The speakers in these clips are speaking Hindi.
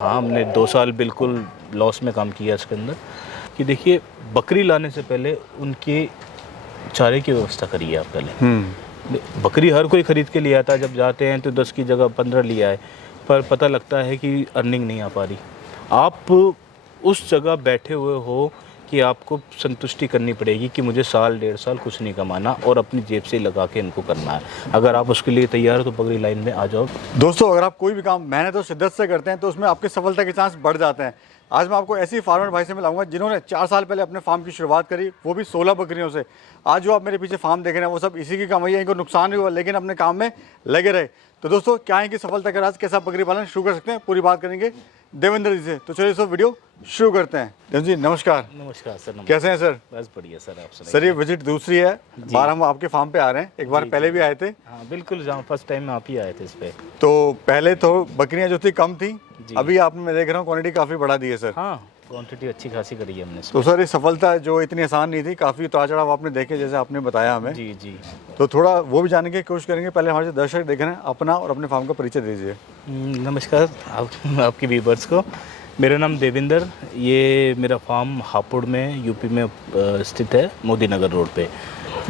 हाँ, हमने 2 साल बिल्कुल लॉस में काम किया इसके अंदर कि देखिए बकरी लाने से पहले उनके चारे की व्यवस्था करिए आप पहले। बकरी हर कोई ख़रीद के ले आता है, जब जाते हैं तो 10 की जगह 15 लिया है, पर पता लगता है कि अर्निंग नहीं आ पा रही। आप उस जगह बैठे हुए हो कि आपको संतुष्टि करनी पड़ेगी कि मुझे साल 1.5 साल कुछ नहीं कमाना और अपनी जेब से लगा के इनको करना है। अगर आप उसके लिए तैयार हो तो बकरी लाइन में आ जाओ। दोस्तों, अगर आप कोई भी काम मेहनत और शिद्दत से करते हैं तो उसमें आपकी सफलता के चांस बढ़ जाते हैं। आज मैं आपको ऐसी फार्मर भाई से मिलाऊंगा जिन्होंने 4 साल पहले अपने फार्म की शुरुआत करी, वो भी 16 बकरियों से। आज जो आप मेरे पीछे फार्म देख रहे हैं वो सब इसी की कमाई है। इनको नुकसान भी हुआ लेकिन अपने काम में लगे रहे। तो दोस्तों, क्या है कि सफलता का राज, कैसा बकरी पालन शुरू कर सकते हैं, पूरी बात करेंगे देवेंद्र जी से। तो चलिए दोस्तों, वीडियो शुरू करते हैं। देवेंद्र जी नमस्कार। नमस्कार सर। कैसे हैं सर? बस बढ़िया सर। आप सर ये विजिट दूसरी है, बार हम आपके फार्म पे आ रहे हैं। एक बार पहले भी आए थे। हाँ बिल्कुल, जहाँ फर्स्ट टाइम में आप ही आए थे इस पे। तो पहले तो बकरियां जो थी कम थी, अभी आप मैं देख रहा हूँ क्वांटिटी काफ़ी बढ़ा दी है सर। हाँ, क्वांटिटी अच्छी खासी करी है हमने। तो सर ये सफलता जो इतनी आसान नहीं थी, काफ़ी उतार चढ़ाव आपने देखे जैसे आपने बताया हमें। जी जी। तो थोड़ा वो भी जानने की कोशिश करेंगे। पहले हमारे दर्शक देख रहे हैं, अपना और अपने फार्म का परिचय दीजिए। नमस्कार आपकी व्यूअर्स को। मेरा नाम देवेंद्र, ये मेरा फार्म हापुड़ में यूपी में स्थित है, मोदी नगर रोड पे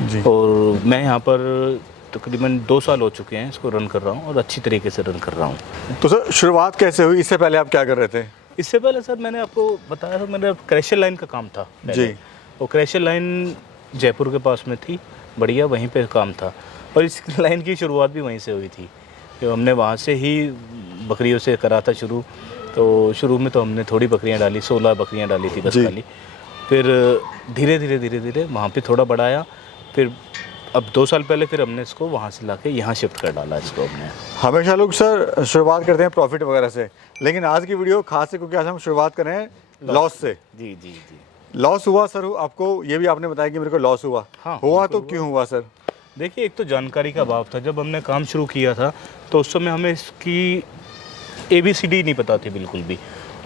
जी। और मैं यहाँ पर तकरीबन 2 साल हो चुके हैं इसको रन कर रहा हूँ और अच्छी तरीके से रन कर रहा हूँ। तो सर शुरुआत कैसे हुई? इससे पहले आप क्या कर रहे थे? इससे पहले सर मैंने आपको बताया था, मेरा क्रैशर लाइन का काम था जी। वो क्रैशर लाइन जयपुर के पास में थी, बढ़िया वहीं पे काम था और इस लाइन की शुरुआत भी वहीं से हुई थी। तो हमने वहाँ से ही बकरियों से करा था शुरू। तो शुरू में तो हमने थोड़ी बकरियाँ डाली, 16 बकरियाँ डाली थी बस खाली। फिर धीरे धीरे वहाँ पे थोड़ा बढ़ाया। फिर अब 2 साल पहले फिर हमने इसको वहाँ से लाके यहाँ शिफ्ट कर डाला इसको हमने। हमेशा लोग सर शुरुआत करते हैं प्रॉफिट वगैरह से, लेकिन आज की वीडियो खास है क्योंकि आज हम शुरुआत कर रहे हैं लॉस से। जी जी जी। लॉस हुआ सर आपको? ये भी आपने बताया कि मेरे को लॉस हुआ। हाँ, हुआ तो क्यों हुआ सर? देखिए, एक तो जानकारी का अभाव था। जब हमने काम शुरू किया था तो उस समय हमें इसकी ABCD नहीं पता थी बिल्कुल भी।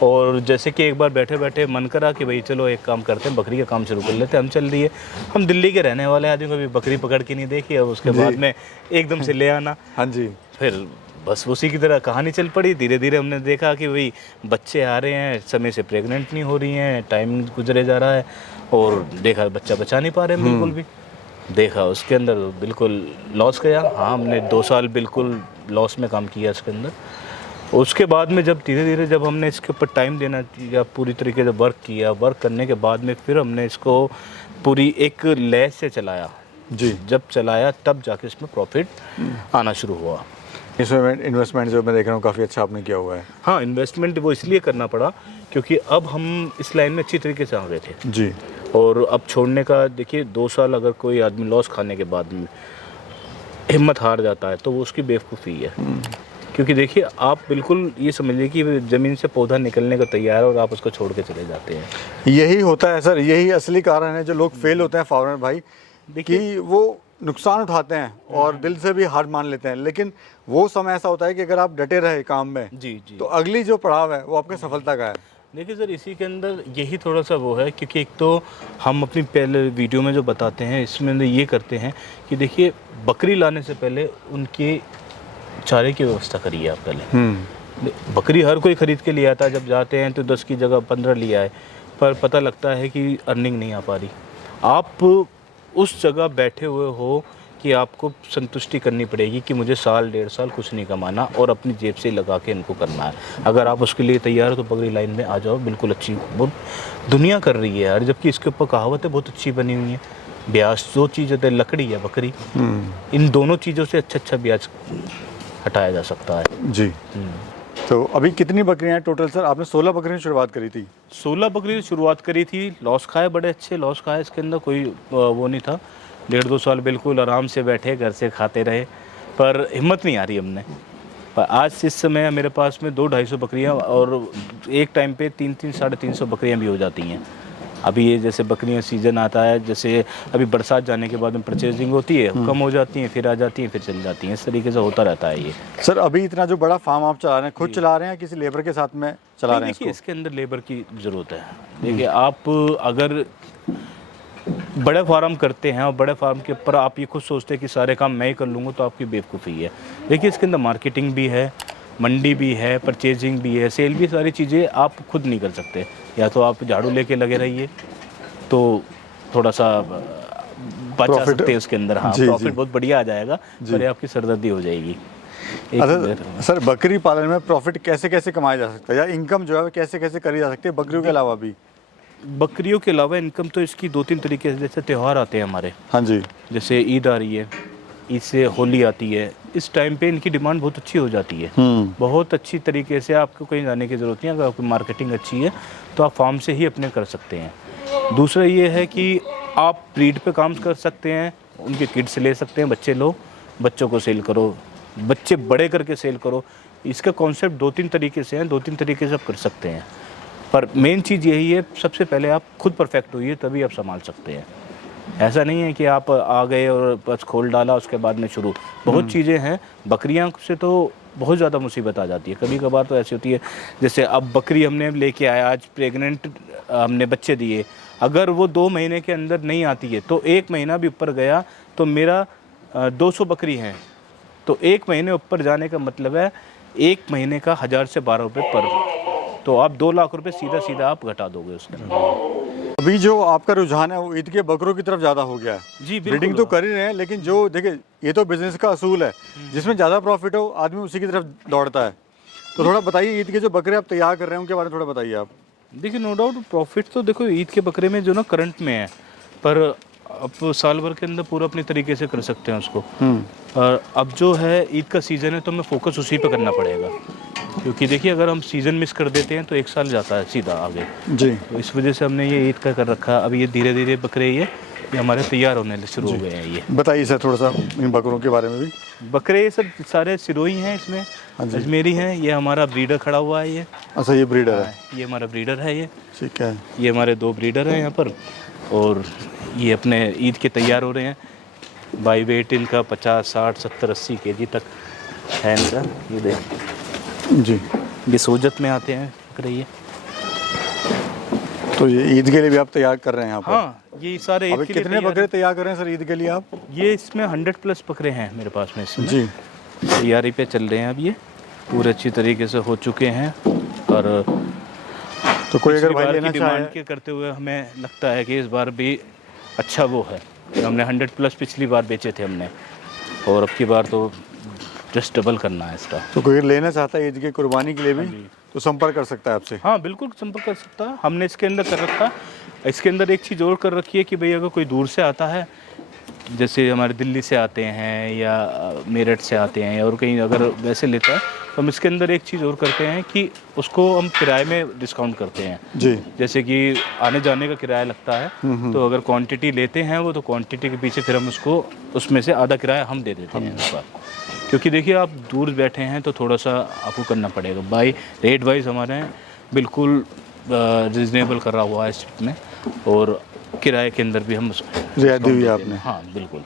और जैसे कि एक बार बैठे बैठे मन करा कि भाई चलो एक काम करते हैं, बकरी का काम शुरू कर लेते हैं। हम चल दिए। हम दिल्ली के रहने वाले आदमी, कभी बकरी पकड़ के नहीं देखी। अब उसके बाद में एकदम से ले आना। हाँ जी। फिर बस उसी की तरह कहानी चल पड़ी। धीरे धीरे हमने देखा कि भाई बच्चे आ रहे हैं, समय से प्रेग्नेंट नहीं हो रही हैं, टाइम गुजरे जा रहा है और देखा बच्चा बचा नहीं पा रहे हैं बिल्कुल भी। देखा उसके अंदर बिल्कुल लॉस गया। हाँ, हमने 2 साल बिल्कुल लॉस में काम किया इसके अंदर। उसके बाद में जब धीरे धीरे जब हमने इसके ऊपर टाइम देना या पूरी तरीके से वर्क किया, वर्क करने के बाद में फिर हमने इसको पूरी एक लैस से चलाया जी। जब चलाया तब जाके इसमें प्रॉफिट आना शुरू हुआ। इसमें इन्वेस्टमेंट जो मैं देख रहा हूँ काफ़ी अच्छा आपने किया हुआ है। हाँ, इन्वेस्टमेंट वो इसलिए करना पड़ा क्योंकि अब हम इस लाइन में अच्छी तरीके से आ गए थे जी। और अब छोड़ने का देखिए 2 साल अगर कोई आदमी लॉस खाने के बाद में हिम्मत हार जाता है तो वो उसकी बेवकूफ़ी है। क्योंकि देखिए, आप बिल्कुल ये समझिए कि ज़मीन से पौधा निकलने को तैयार है और आप उसको छोड़ के चले जाते हैं। यही होता है सर, यही असली कारण है जो लोग फेल होते हैं फार्मर भाई, कि वो नुकसान उठाते हैं और दिल से भी हार मान लेते हैं। लेकिन वो समय ऐसा होता है कि अगर आप डटे रहे काम में जी जी, तो अगली जो पड़ाव है वो आपके सफलता का है। देखिए सर, इसी के अंदर यही थोड़ा सा वो है क्योंकि एक तो हम अपनी पहले वीडियो में जो बताते हैं इसमें ये करते हैं कि देखिए बकरी लाने से पहले उनके चारे की व्यवस्था करिए आप पहले। बकरी हर कोई ख़रीद के ले आता है, जब जाते हैं तो 10 की जगह 15 लिया है, पर पता लगता है कि अर्निंग नहीं आ पा रही। आप उस जगह बैठे हुए हो कि आपको संतुष्टि करनी पड़ेगी कि मुझे साल 1.5 साल कुछ नहीं कमाना और अपनी जेब से लगा के इनको करना है। अगर आप उसके लिए तैयार हो तो बकरी लाइन में आ जाओ। बिल्कुल अच्छी बहुत दुनिया कर रही है यार, जबकि इसके ऊपर कहावतें बहुत अच्छी बनी हुई हैं। ब्याज 2 चीज़ होते हैं, लकड़ी या बकरी। इन दोनों चीज़ों से अच्छा ब्याज हटाया जा सकता है। जी। तो अभी कितनी बकरियां हैं टोटल सर? आपने 16 बकरियों से शुरुआत करी थी। 16 बकरी से शुरुआत करी थी। लॉस खाए, बड़े अच्छे लॉस खाए। इसके अंदर कोई वो नहीं था। 1.5-2 साल बिल्कुल आराम से बैठे, घर से खाते रहे, पर हिम्मत नहीं आ रही हमने। पर आज इस समय मेरे पास में 200-250 बकरियां और एक टाइम पे 300-350 बकरियां भी हो जाती हैं। अभी ये जैसे बकरियां सीज़न आता है, जैसे अभी बरसात जाने के बाद में परचेजिंग होती है, कम हो जाती हैं, फिर आ जाती हैं, फिर चल जाती हैं। इस तरीके से होता रहता है ये। सर अभी इतना जो बड़ा फार्म आप चला रहे हैं, खुद चला रहे हैं किसी लेबर के साथ में चला रहे हैं? देखिए, इसके अंदर लेबर की ज़रूरत है। देखिए, आप अगर बड़े फार्म करते हैं और बड़े फार्म के ऊपर आप ये खुद सोचते हैं कि सारे काम मैं ही कर लूँगा तो आपकी बेवकूफ़ी है। देखिए, इसके अंदर मार्केटिंग भी है, मंडी भी है, परचेजिंग भी है, सेल भी, सारी चीज़ें आप खुद नहीं कर सकते। या तो आप झाड़ू लेके लगे रहिए तो थोड़ा सा बचा Profit- सकते हैं उसके अंदर। हाँ, जी, प्रॉफिट जी। बहुत बढ़िया आ जाएगा, पर ये आपकी सरदर्दी हो जाएगी। अच्छा सर, बकरी पालन में प्रॉफिट कैसे कैसे कमाया जा सकता है, या इनकम जो है वो कैसे कैसे करी जा सकती है बकरियों के अलावा भी? बकरियों के अलावा इनकम तो इसकी 2-3 तरीके से, जैसे त्यौहार आते हैं हमारे, हाँ जी। जैसे ईद आ रही है, ईद से होली आती है, इस टाइम पे इनकी डिमांड बहुत अच्छी हो जाती है। बहुत अच्छी तरीके से, आपको कहीं जाने की ज़रूरत नहीं है। अगर आपकी मार्केटिंग अच्छी है तो आप फार्म से ही अपने कर सकते हैं। दूसरा ये है कि आप ब्रीड पे काम कर सकते हैं, उनके किड्स ले सकते हैं, बच्चे लो, बच्चों को सेल करो, बच्चे बड़े करके सेल करो। इसका कॉन्सेप्ट 2-3 तरीके से हैं, 2-3 तरीके से आप कर सकते हैं। पर मेन चीज़ यही है, सबसे पहले आप खुद परफेक्ट होइए, तभी आप संभाल सकते हैं। ऐसा नहीं है कि आप आ गए और बस खोल डाला उसके बाद में शुरू। बहुत चीज़ें हैं। बकरियां से तो बहुत ज़्यादा मुसीबत आ जाती है। कभी कभार तो ऐसी होती है, जैसे अब बकरी हमने लेके आया, आज प्रेग्नेंट हमने बच्चे दिए, अगर वो 2 महीने के अंदर नहीं आती है तो 1 महीना भी ऊपर गया तो मेरा 200 बकरी हैं, तो 1 महीने ऊपर जाने का मतलब है 1 महीने का 1000 से 12 रुपये पर, तो आप 2 लाख रुपए सीधा सीधा आप घटा दोगे उसके अंदर। अभी जो आपका रुझान है वो ईद के बकरों की तरफ ज़्यादा हो गया है। जी, बिल्कुल। ब्रीडिंग तो कर ही रहे हैं, लेकिन जो देखिए ये तो बिजनेस का असूल है, जिसमें ज़्यादा प्रॉफिट हो आदमी उसी की तरफ दौड़ता है। तो थोड़ा बताइए, ईद के जो बकरे आप तैयार कर रहे हैं उनके बारे में थोड़ा बताइए आप। देखिए, नो डाउट प्रॉफिट तो देखो ईद के बकरे में जो ना करंट में है, पर अब साल भर के अंदर पूरा अपने तरीके से कर सकते हैं उसको। और अब जो है ईद का सीज़न है तो हमें फोकस उसी पे करना पड़ेगा, क्योंकि देखिए अगर हम सीज़न मिस कर देते हैं तो 1 साल जाता है सीधा आगे। जी। तो इस वजह से हमने ये ईद का कर रखा। अब ये धीरे धीरे बकरे ये हमारे तैयार होने शुरू हो गए हैं। ये बताइए सर थोड़ा सा इन बकरों के बारे में भी। बकरे ये सब सारे सिरोही हैं, इसमें अजमेरी हैं। ये हमारा ब्रीडर खड़ा हुआ है ये। अच्छा, ये ब्रीडर है। ये हमारा ब्रीडर है ये। ठीक है। ये हमारे 2 ब्रीडर हैं यहाँ पर, और ये अपने ईद के तैयार हो रहे हैं। बाई वेट इनका 50, 60, 70, 80 केजी तक है इनका। ये देख जी। ये सोजत में आते हैं बकरे ये। तो ये ईद के लिए भी आप तैयार कर रहे हैं यहाँ पर? हाँ, ये सारे ईद अभी के लिए कितने बकरे तैयार कर रहे हैं सर ईद के लिए आप? ये इसमें 100+ बकरे हैं मेरे पास में। इसमें जी। तैयारी पे चल रहे हैं अब, ये पूरे अच्छी तरीके से हो चुके हैं। और तो कोई अगर पिछली भाई बार लेना की चाहे? डिमांड के करते हुए हमें लगता है कि इस बार भी अच्छा वो है। हमने 100+ पिछली बार बेचे थे हमने, और अब की बार तो जस्ट डबल करना है इसका। तो कोई लेना चाहता है ईद की कुर्बानी के लिए भी तो संपर्क कर सकता है आपसे? हाँ, बिल्कुल संपर्क कर सकता है। हमने इसके अंदर कर रखा, इसके अंदर एक चीज़ और कर रखी है कि भाई अगर कोई दूर से आता है, जैसे हमारे दिल्ली से आते हैं या मेरठ से आते हैं, और कहीं अगर वैसे लेता है तो हम इसके अंदर एक चीज़ और करते हैं कि उसको हम किराए में डिस्काउंट करते हैं। जी। जैसे कि आने जाने का किराया लगता है, तो अगर क्वांटिटी लेते हैं वो, तो क्वांटिटी के पीछे फिर हम उसको उसमें से आधा किराया हम दे देते हैं इस बार। क्योंकि देखिए आप दूर बैठे हैं तो थोड़ा सा आपको करना पड़ेगा। बाई रेट वाइज हमारे बिल्कुल रिजनेबल करा हुआ है इस में, और किराए के अंदर भी हम रियायत दी हुई है आपने? हाँ, बिल्कुल।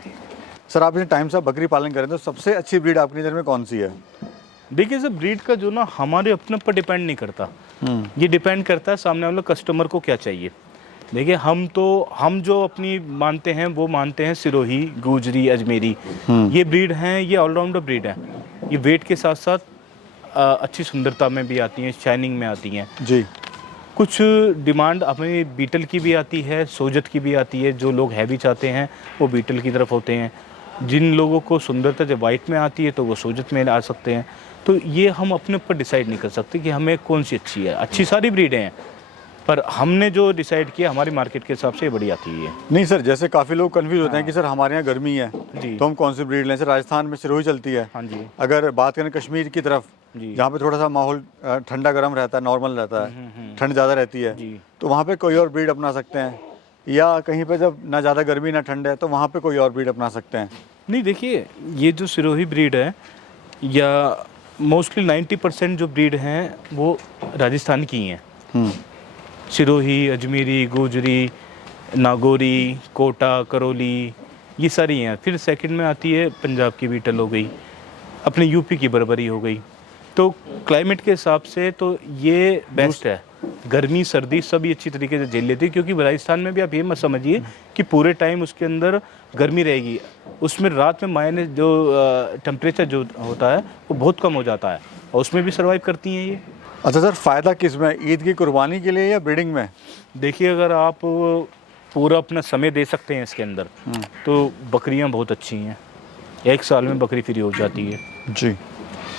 सर आप इतने टाइम से बकरी पालन करें तो सबसे अच्छी ब्रीड आपकी नज़र में कौन सी है? देखिए सर, ब्रीड का जो ना हमारे अपने पर डिपेंड नहीं करता, ये डिपेंड करता है सामने वाले कस्टमर को क्या चाहिए। देखिए हम जो अपनी मानते हैं वो मानते हैं सिरोही, गुजरी, अजमेरी। ये ब्रीड हैं, ये ऑलराउंडर ब्रीड है। ये वेट के साथ साथ अच्छी सुंदरता में भी आती हैं, शाइनिंग में आती हैं। जी। कुछ डिमांड हमें बीटल की भी आती है, सोजत की भी आती है। जो लोग हैवी चाहते हैं वो बीटल की तरफ होते हैं। जिन लोगों को सुंदरता जब वाइट में आती है तो वो सोजत में आ सकते हैं। तो ये हम अपने ऊपर डिसाइड नहीं कर सकते कि हमें कौन सी अच्छी है। अच्छी सारी ब्रीडें हैं, पर हमने जो डिसाइड किया हमारी मार्केट के हिसाब से बड़ी आती है। नहीं सर, जैसे काफ़ी लोग कंफ्यूज होते हैं कि सर हमारे यहाँ गर्मी है जी। तो हम कौन सी ब्रीड लें? सर राजस्थान में सिरोही चलती है। हाँ जी। अगर बात करें कश्मीर की तरफ, जी। जहाँ पे थोड़ा सा माहौल ठंडा गर्म रहता है, नॉर्मल रहता है, ठंड ज़्यादा रहती है, जी। तो वहाँ पे कोई और ब्रीड अपना सकते हैं। या कहीं पे जब ना ज़्यादा गर्मी ना ठंड है तो वहाँ पे कोई और ब्रीड अपना सकते हैं। नहीं, देखिए ये जो सिरोही ब्रीड है, या मोस्टली 90% जो ब्रीड हैं वो राजस्थान की हैं। सिरोही, अजमेरी, गुजरी, नागौरी, कोटा, करौली, ये सारी हैं। फिर सेकंड में आती है पंजाब की बीटल हो गई, अपने यूपी की बर्बरी हो गई। तो क्लाइमेट के हिसाब से तो ये बेस्ट है। गर्मी सर्दी सभी अच्छी तरीके से झेल लेती है, क्योंकि राजस्थान में भी आप ये मत समझिए कि पूरे टाइम उसके अंदर गर्मी रहेगी। उसमें रात में माइनस जो टेम्परेचर जो होता है वो बहुत कम हो जाता है, और उसमें भी सर्वाइव करती हैं ये। अच्छा सर, फ़ायदा किस में, ईद की कुर्बानी के लिए या ब्रीडिंग में? देखिए अगर आप पूरा अपना समय दे सकते हैं इसके अंदर तो बकरियां बहुत अच्छी हैं, 1 साल में बकरी फ्री हो जाती है जी।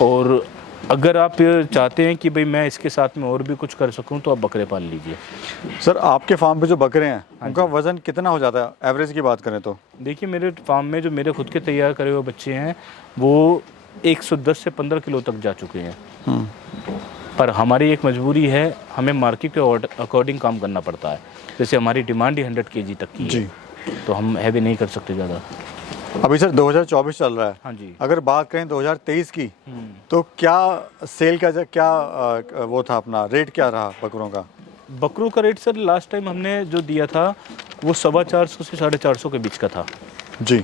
और अगर आप चाहते हैं कि भाई मैं इसके साथ में और भी कुछ कर सकूं तो आप बकरे पाल लीजिए। सर आपके फार्म पे जो बकरे हैं उनका वज़न कितना हो जाता है एवरेज की बात करें तो? देखिए मेरे फार्म में जो मेरे खुद के तैयार करे हुए बच्चे हैं वो 110 से 15 किलो तक जा चुके हैं। पर हमारी एक मजबूरी है, हमें मार्केट के अकॉर्डिंग काम करना पड़ता है। जैसे हमारी डिमांड ही 100 kg तक की जी। है तो हम हैवी नहीं कर सकते ज़्यादा। अभी सर 2024 चल रहा है। हाँ जी। अगर बात करें 2023 की तो क्या सेल का क्या वो था अपना रेट क्या रहा बकरों का? बकरों का रेट सर लास्ट टाइम हमने जो दिया था वो 450 से 450 के बीच का था जी।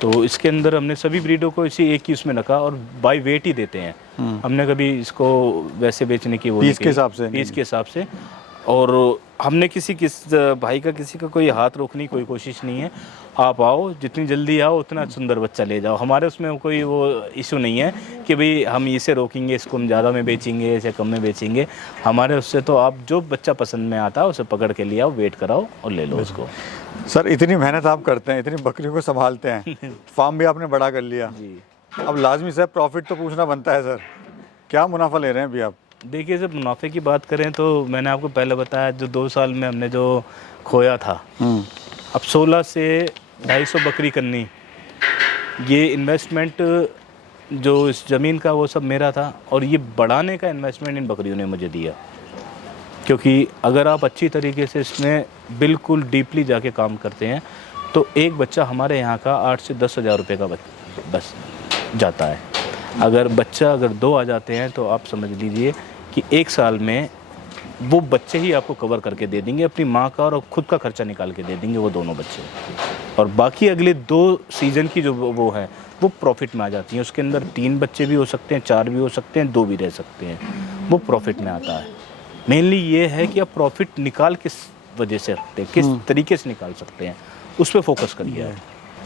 तो इसके अंदर हमने सभी ब्रीडों को इसी एक ही उसमें रखा और बाय वेट ही देते हैं। हमने कभी इसको वैसे बेचने की वो पीस के हिसाब से पीस के हिसाब से। और हमने किसी भाई का किसी का कोई हाथ रोकने की कोई कोशिश नहीं है। आप आओ, जितनी जल्दी आओ उतना सुंदर बच्चा ले जाओ। हमारे उसमें कोई वो इशू नहीं है कि भाई हम इसे रोकेंगे, इसको हम ज़्यादा में बेचेंगे, इसे कम में बेचेंगे। हमारे उससे तो आप जो बच्चा पसंद में आता है उसे पकड़ के ले आओ, वेट कराओ और ले लो उसको। सर इतनी मेहनत आप करते हैं, इतनी बकरियों को संभालते हैं, फार्म भी आपने बड़ा कर लिया जी। अब लाजमी से प्रॉफिट तो पूछना बनता है सर, क्या मुनाफा ले रहे हैं अभी आप? देखिए जब मुनाफे की बात करें तो मैंने आपको पहले बताया जो 2 साल में हमने जो खोया था, अब 16 से 250 बकरी करनी, ये इन्वेस्टमेंट जो इस ज़मीन का वो सब मेरा था और ये बढ़ाने का इन्वेस्टमेंट इन बकरियों ने मुझे दिया। क्योंकि अगर आप अच्छी तरीके से इसमें बिल्कुल डीपली जाके काम करते हैं तो एक बच्चा हमारे यहाँ का 8 से 10 हज़ार रुपये का बस जाता है। अगर 2 आ जाते हैं तो आप समझ लीजिए कि 1 साल में वो बच्चे ही आपको कवर करके दे देंगे, अपनी माँ का और खुद का खर्चा निकाल के दे देंगे वो दोनों बच्चे। और बाकी अगले 2 सीज़न की जो वो है वो प्रॉफिट में आ जाती हैं। उसके अंदर 3 बच्चे भी हो सकते हैं, 4 भी हो सकते हैं, 2 भी रह सकते हैं, वो प्रॉफिट में आता है। मेनली ये है कि आप प्रॉफिट निकाल किस वजह से रखते हैं, किस तरीके से निकाल सकते हैं, उस पर फोकस करिए है।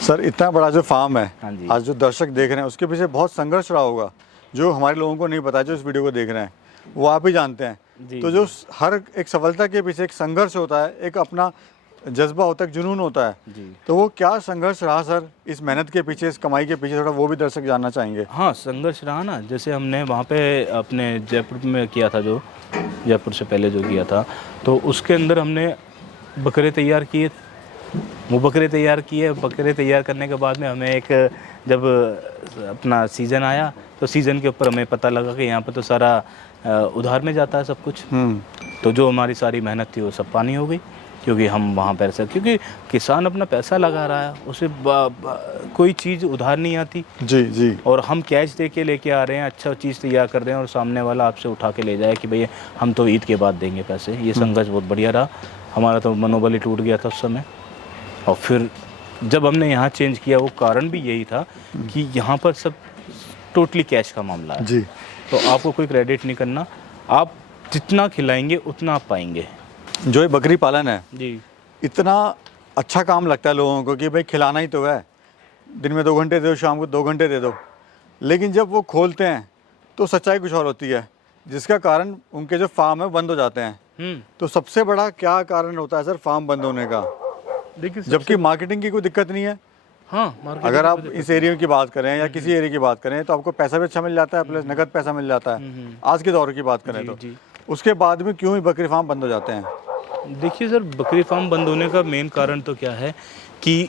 सर इतना बड़ा जो फार्म है, हाँ जी। आज जो दर्शक देख रहे हैं उसके पीछे बहुत संघर्ष रहा होगा जो हमारे लोगों को नहीं पता, जो इस वीडियो को देख रहे हैं वो आप ही जानते हैं। तो जो हर एक सफलता के पीछे एक संघर्ष होता है, एक अपना जज्बा होता है, एक जुनून होता है जी। तो वो क्या संघर्ष रहा सर इस मेहनत के पीछे, इस कमाई के पीछे, थोड़ा वो भी दर्शक जानना चाहेंगे। हाँ संघर्ष रहा ना, जैसे हमने वहाँ पे अपने जयपुर में किया था, जो जयपुर से पहले जो किया था तो उसके अंदर हमने बकरे तैयार किए। वो बकरे तैयार किए, बकरे तैयार करने के बाद में हमें एक जब अपना सीज़न आया तो सीज़न के ऊपर हमें पता लगा कि यहाँ पर तो सारा उधार में जाता है सब कुछ। तो जो हमारी सारी मेहनत थी वो सब पानी हो गई, क्योंकि हम वहाँ पैसा, क्योंकि किसान अपना पैसा लगा रहा है, उसे कोई चीज़ उधार नहीं आती। जी जी। और हम कैश दे के लेके आ रहे हैं, अच्छा चीज़ तैयार कर रहे हैं और सामने वाला आपसे उठा के ले जाए कि भैया हम तो ईद के बाद देंगे पैसे। ये संघर्ष बहुत बढ़िया रहा हमारा, तो मनोबल ही टूट गया था उस समय। और फिर जब हमने यहाँ चेंज किया वो कारण भी यही था कि यहाँ पर सब टोटली कैश का मामला है जी। तो आपको कोई क्रेडिट नहीं करना, आप जितना खिलाएंगे उतना आप पाएंगे। जो ये बकरी पालन है जी, इतना अच्छा काम लगता है लोगों को कि भाई खिलाना ही तो है, दिन में 2 घंटे दे दो, शाम को 2 घंटे दे दो, लेकिन जब वो खोलते हैं तो सच्चाई कुछ और होती है, जिसका कारण उनके जो फार्म है बंद हो जाते हैं। तो सबसे बड़ा क्या कारण होता है सर फार्म बंद होने का? देखिए जबकि मार्केटिंग की कोई दिक्कत नहीं है। हाँ, अगर आप इस एरिया की बात करें या किसी एरिया की बात करें तो आपको पैसा भी अच्छा मिल जाता है, प्लस नगद पैसा मिल जाता है। आज के दौर की बात करें तो उसके बाद में क्यों ही बकरी फार्म बंद हो जाते हैं? देखिए सर, बकरी फार्म बंद होने का मेन कारण तो क्या है कि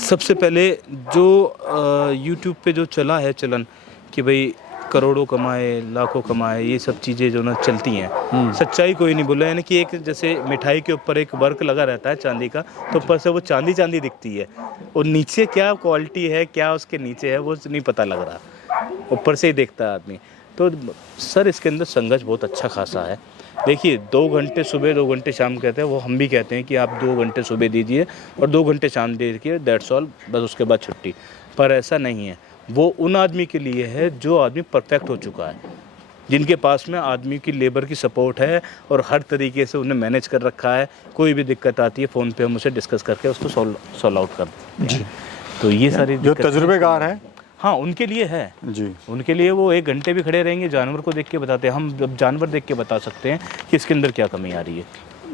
सबसे पहले जो यूट्यूब पे जो चला है चलन कि भाई करोड़ों कमाए, लाखों कमाए, ये सब चीज़ें जो ना चलती हैं, सच्चाई कोई नहीं बोला। यानी कि एक जैसे मिठाई के ऊपर एक वर्क लगा रहता है चांदी का, तो ऊपर से वो चांदी चांदी दिखती है और नीचे क्या क्वालिटी है, क्या उसके नीचे है, वो नहीं पता लग रहा, ऊपर से ही देखता है आदमी। तो सर इसके अंदर संघर्ष बहुत अच्छा खासा है। देखिए 2 घंटे सुबह 2 घंटे शाम कहते हैं, वो हम भी कहते हैं कि आप 2 घंटे सुबह दीजिए और 2 घंटे शाम दीजिए, दैट्स ऑल, बस उसके बाद छुट्टी। पर ऐसा नहीं है, वो उन आदमी के लिए है जो आदमी परफेक्ट हो चुका है, जिनके पास में आदमी की लेबर की सपोर्ट है और हर तरीके से उन्हें मैनेज कर रखा है। कोई भी दिक्कत आती है फ़ोन पे हम उसे डिस्कस करके उसको सॉल्व आउट कर देते हैं। तो ये सारी जो तजुर्बेकार है हाँ, उनके लिए है जी। उनके लिए वो 1 घंटे भी खड़े रहेंगे, जानवर को देख के बताते हैं। हम जब जानवर देख के बता सकते हैं कि इसके अंदर क्या कमी आ रही है।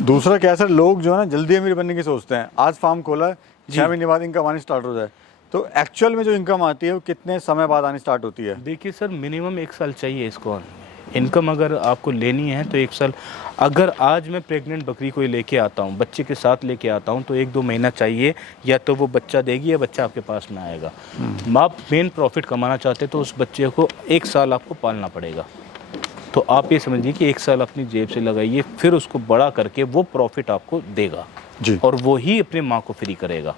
दूसरा क्या है सर, लोग जो है ना जल्दी अमीर बनने की सोचते हैं। आज फार्म खोला, 6 महीने बाद इनकम आनी स्टार्ट हो जाए, तो एक्चुअल में जो इनकम आती है वो कितने समय बाद आनी स्टार्ट होती है? देखिए सर, मिनिमम 1 साल चाहिए इसको। इनकम अगर आपको लेनी है तो 1 साल। अगर आज मैं प्रेग्नेंट बकरी कोई लेके आता हूँ, बच्चे के साथ लेके आता हूँ, तो 1-2 महीना चाहिए, या तो वो बच्चा देगी या बच्चा आपके पास में आएगा। आप मेन प्रॉफिट कमाना चाहते तो उस बच्चे को 1 साल आपको पालना पड़ेगा। तो आप ये समझिए कि 1 साल अपनी जेब से लगाइए, फिर उसको बड़ा करके वो प्रॉफिट आपको देगा जी। और वो ही अपनी माँ को फ्री करेगा।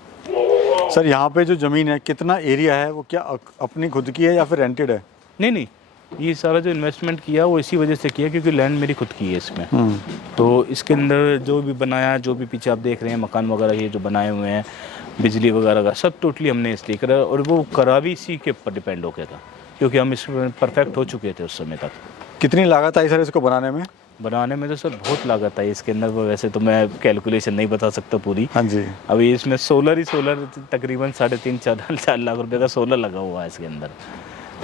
सर यहाँ पे जो ज़मीन है, कितना एरिया है, वो क्या अपनी खुद की है या फिर रेंटेड है? नहीं, ये सारा जो इन्वेस्टमेंट किया वो इसी वजह से किया क्योंकि लैंड मेरी खुद की है इसमें। तो इसके अंदर जो भी बनाया, जो भी पीछे आप देख रहे हैं मकान वगैरह ये जो बनाए हुए हैं, बिजली वगैरह का सब टोटली हमने इसलिए करा, और वो करा भी इसी के ऊपर डिपेंड हो गया था क्योंकि हम इसमें परफेक्ट हो चुके थे उस समय तक। कितनी लागत आई सर इसको बनाने में? बनाने में तो सर बहुत लागत है इसके अंदर, वो वैसे तो मैं कैलकुलेशन नहीं बता सकता पूरी। हाँ जी। अभी इसमें सोलर तकरीबन 3.5-4 लाख रुपए का सोलर लगा हुआ है इसके अंदर।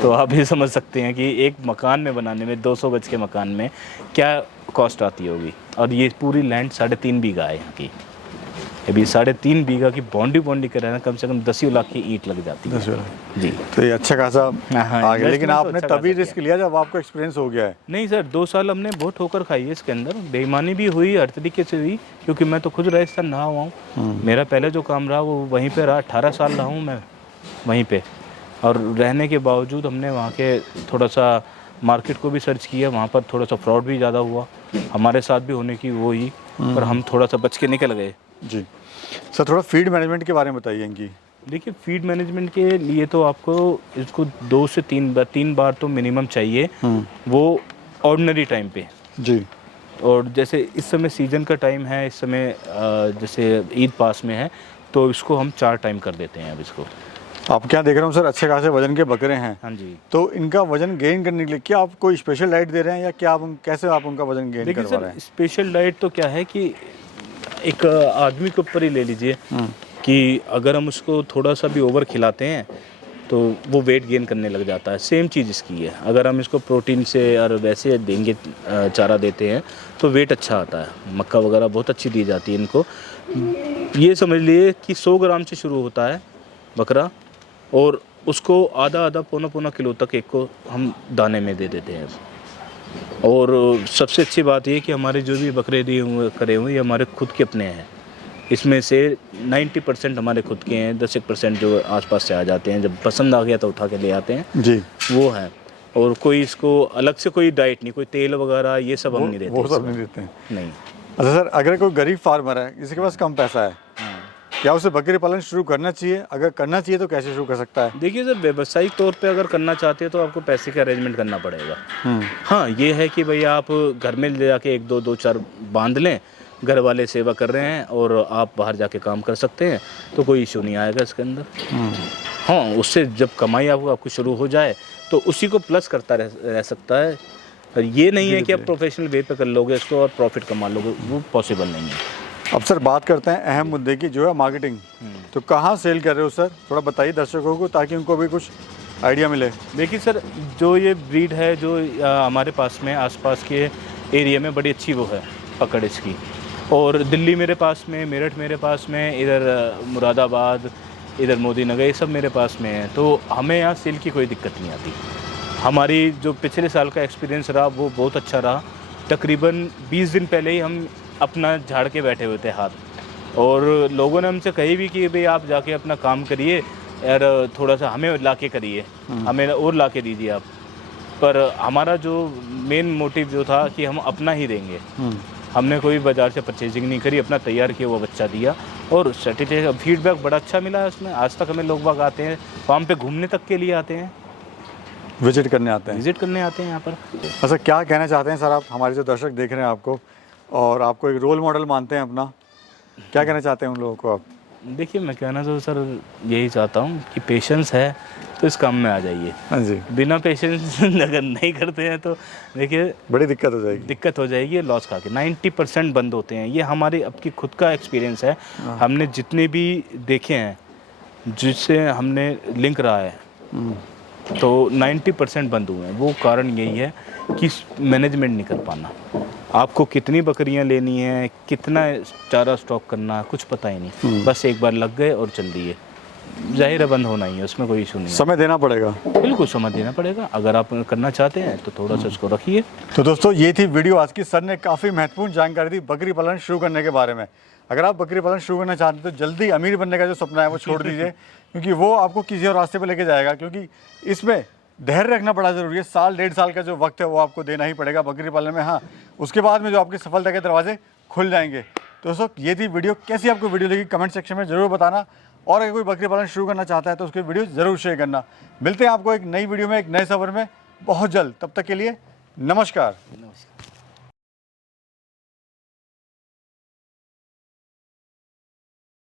तो आप ये समझ सकते हैं कि एक मकान में बनाने में 200 गज के मकान में क्या कॉस्ट आती होगी। और ये पूरी लैंड 3.5 बीघा है यहाँ की। अभी 3.5 बीघा की बाउंड्री कराना कम से कम 10 लाख की ईंट लग जाती है। 10 लाख जी। तो ये अच्छा खासा हाँ, आ गया। लेकिन investment तो आपने अच्छा तभी खासा रिस्क लिया जब आपको एक्सपीरियंस हो गया है। नहीं सर, 2 साल हमने बहुत ठोकर खाई है इसके अंदर, बेईमानी भी हुई, हर तरीके से हुई, क्योंकि मैं तो खुद राजस्थान रहा हुआ हूँ। मेरा पहले जो काम रहा वो वहीं पे रहा, 18 साल रहा हूँ मैं वहीं पे। और रहने के बावजूद हमने वहाँ के थोड़ा सा मार्केट को भी सर्च किया, वहाँ पर थोड़ा सा फ्रॉड भी ज़्यादा हुआ, हमारे साथ भी होने की वो ही, पर हम थोड़ा सा बच के निकल गए। जी सर, थोड़ा फीड मैनेजमेंट के बारे में बताइए इनकी। देखिए, फीड मैनेजमेंट के लिए तो आपको इसको 2 से 3 बार तो मिनिमम चाहिए, वो ऑर्डिनरी टाइम पे। जी। और जैसे इस समय सीज़न का टाइम है, इस समय जैसे ईद पास में है, तो इसको हम 4 टाइम कर देते हैं अब इसको। आप क्या देख रहे हो सर, अच्छे खासे वजन के बकरे हैं। हाँ जी। तो इनका वजन गेन करने के लिए क्या आप कोई स्पेशल डाइट दे रहे हैं या क्या आप कैसे आप उनका वजन गेन करवा रहे हैं? देखिए सर, स्पेशल डाइट तो क्या है कि एक आदमी के ऊपर ही ले लीजिए कि अगर हम उसको थोड़ा सा भी ओवर खिलाते हैं तो वो वेट गेन करने लग जाता है। सेम चीज़ इसकी है, अगर हम इसको प्रोटीन से और वैसे देंगे, चारा देते हैं तो वेट अच्छा आता है। मक्का वगैरह बहुत अच्छी दी जाती है इनको। ये समझ लिए कि 100 ग्राम से शुरू होता है बकरा, और उसको आधा पौना किलो तक एक को हम दाने में दे देते हैं। और सबसे अच्छी बात ये कि हमारे जो भी बकरे दिए हुए करे हुए ये हमारे खुद के अपने हैं। इसमें से 90% हमारे खुद के हैं, 10% जो आसपास से आ जाते हैं, जब पसंद आ गया तो उठा के ले आते हैं जी, वो है। और कोई इसको अलग से कोई डाइट नहीं, कोई तेल वगैरह ये सब हम नहीं देते। वो सब नहीं देते हैं। नहीं। अच्छा सर, अगर कोई गरीब फार्मर है जिसके पास कम पैसा है, क्या उसे बकरी पालन शुरू करना चाहिए? अगर करना चाहिए तो कैसे शुरू कर सकता है? देखिए सर, व्यावसायिक तौर पे अगर करना चाहते हैं तो आपको पैसे का अरेंजमेंट करना पड़ेगा। हाँ, ये है कि भाई आप घर में ले जाके 1-2-4 बांध लें, घर वाले सेवा कर रहे हैं और आप बाहर जाके काम कर सकते हैं, तो कोई इशू नहीं आएगा इसके अंदर। हाँ, उससे जब कमाई आपको शुरू हो जाए तो उसी को प्लस करता रह सकता है। और ये नहीं है कि आप प्रोफेशनल वे पे कर लोगे इसको और प्रॉफिट कमा लोगे, वो पॉसिबल नहीं है। अब सर बात करते हैं अहम मुद्दे की, जो है मार्केटिंग। तो कहाँ सेल कर रहे हो सर, थोड़ा बताइए दर्शकों को ताकि उनको भी कुछ आइडिया मिले। देखिए सर, जो ये ब्रीड है जो हमारे पास में आसपास के एरिया में बड़ी अच्छी वो है पकड़ इसकी। और दिल्ली मेरे पास में, मेरठ मेरे पास में, इधर मुरादाबाद, इधर मोदी नगर, ये सब मेरे पास में है। तो हमें यहाँ सेल की कोई दिक्कत नहीं आती। हमारी जो पिछले साल का एक्सपीरियंस रहा वो बहुत अच्छा रहा। तकरीबन 20 दिन पहले ही हम अपना झाड़ के बैठे हुए थे हाथ, और लोगों ने हमसे कही भी कि भाई आप जाके अपना काम करिए यार, थोड़ा सा हमें ला के करिए, हमें और ला के दीजिए आप। पर हमारा जो मेन मोटिव जो था कि हम अपना ही देंगे, हमने कोई बाज़ार से परचेजिंग नहीं करी, अपना तैयार किया हुआ बच्चा दिया। और सर्टिफिकेट फीडबैक बड़ा अच्छा मिला है उसमें। आज तक हमें लोग बाग आते हैं, फार्म पे घूमने तक के लिए आते हैं, विजिट करने आते हैं यहाँ पर। अच्छा, क्या कहना चाहते हैं सर आप, हमारे जो दर्शक देख रहे हैं आपको और आपको एक रोल मॉडल मानते हैं अपना, क्या कहना चाहते हैं उन लोगों को आप? देखिए, मैं कहना तो सर यही चाहता हूँ कि पेशेंस है तो इस काम में आ जाइए। हाँ जी। बिना पेशेंस अगर नहीं करते हैं तो देखिए बड़ी दिक्कत हो जाएगी। लॉस खा के 90% बंद होते हैं। ये हमारे अब की खुद का एक्सपीरियंस है। हमने जितने भी देखे हैं, जिससे हमने लिंक रहा है, तो 90% बंद हुए हैं। वो कारण यही है कि मैनेजमेंट नहीं कर पाना। आपको कितनी बकरियां लेनी है, कितना चारा स्टॉक करना है, कुछ पता ही नहीं, बस एक बार लग गए और चल दिए। जाहिर है बंद होना ही है, उसमें कोई इशू नहीं है। समय देना पड़ेगा। बिल्कुल समय देना पड़ेगा। अगर आप करना चाहते हैं तो थोड़ा सा उसको रखिए। तो दोस्तों ये थी वीडियो आज की। सर ने काफ़ी महत्वपूर्ण जानकारी दी बकरी पालन शुरू करने के बारे में। अगर आप बकरी पालन शुरू करना चाहते हैं तो जल्दी अमीर बनने का जो सपना है वो छोड़ दीजिए, क्योंकि वो आपको किसी और रास्ते पर लेके जाएगा। क्योंकि इसमें धैर्य रखना बड़ा ज़रूरी है। साल 1.5 साल का जो वक्त है वो आपको देना ही पड़ेगा बकरी पालन में। हाँ, उसके बाद में जो आपकी सफलता के दरवाजे खुल जाएंगे। तो दोस्तों ये थी वीडियो। कैसी आपको वीडियो लगी कमेंट सेक्शन में ज़रूर बताना, और अगर कोई बकरी पालन शुरू करना चाहता है तो उसकी वीडियो ज़रूर शेयर करना। मिलते हैं आपको एक नई वीडियो में, एक नए सफ़र में बहुत जल्द। तब तक के लिए नमस्कार। नमस्कार।